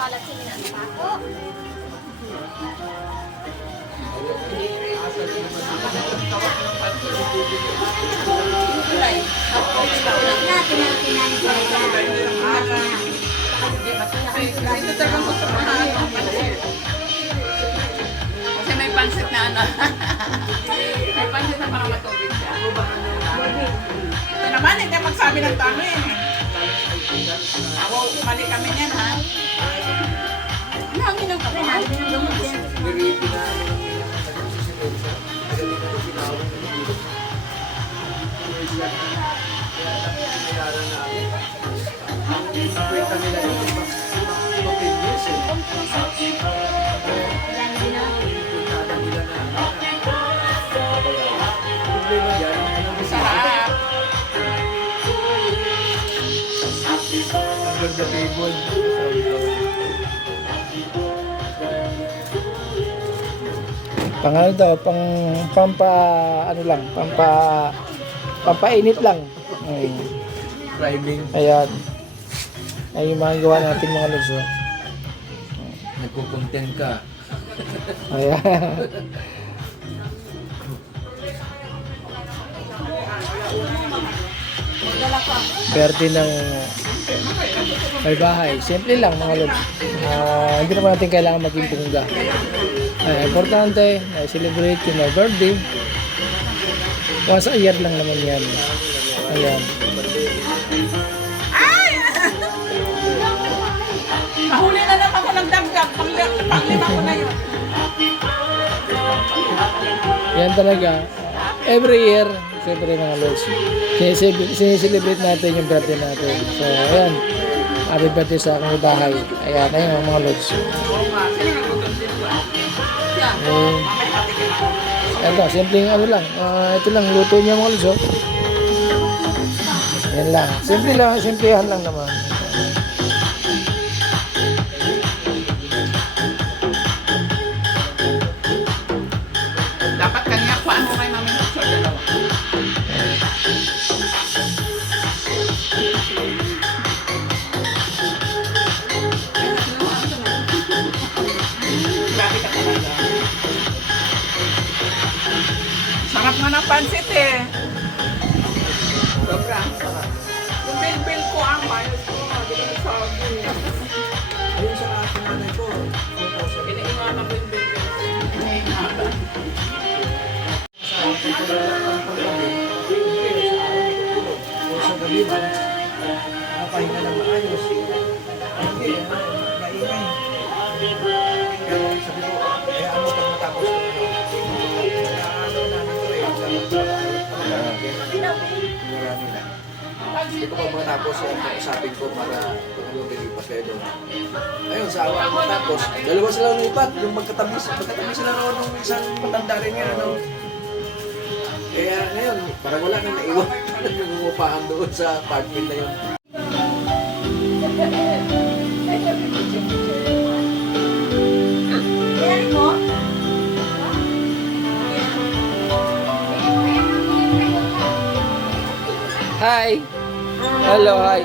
walat sini na ako. Ito talagang kutsamahan. Kasi may pansit na ano. May pansit na parang matubig siya. Ito naman, hindi magsabi ng tama eh. Ako, mali kami niyan ha. Hangin ng kape. Sarap. Under the table. Pang ano daw, ano lang, pampainit lang. Priming. Ayan. Ay yung mga gawa natin mga lods. Nagkukontent ka. Ayan. Pwerte ng may bahay. Simple lang mga lods. Hindi naman natin kailangan maging bongga. Importante na celebrate yung my birthday. Once a year lang naman yan. Ayan. Ay! Mahuli na naman ako ng dagdag. Panglima ko na yun. Yan talaga. Every year, siyempre mga lods, sineselebrate natin yung birthday natin. So, ayan. Happy birthday sa aking bahay. Ayan, ayun mga lods. Ito, simpleng ano lang. Ito lang, luto niya mga lods. Yan lang. Simple lang, simplehan lang naman. Dapat kanya kuhaan mo kay Mami Luxor dalawa. Grabe ka talaga. Sarap nga ng pansit eh. Sobra. Yung bil-bil ko ang mayos ko. Hindi ko nagsabi. Ayun sa aking nanay ko. Iniiwanan ko yung bil-bil. Iniiwanan. Sa gabi man, nakapahinga ng maayos. Hindi, kaingay. Pero sabi ko, kaya ano pag matapos ko? Nakaano namin ko eh. Marami na. Hindi ko pag matapos yan, usapin ko para kung ano nilipat kayo doon. Ayun, sa awa ko tapos, dalawa sila nilipat, yung magkatabi sila noon nung isang matanda rin nga, ano. Kaya ngayon, parang wala nang naiwan. Nangungupahan doon sa apartment na yun. Hi! Hello, hi!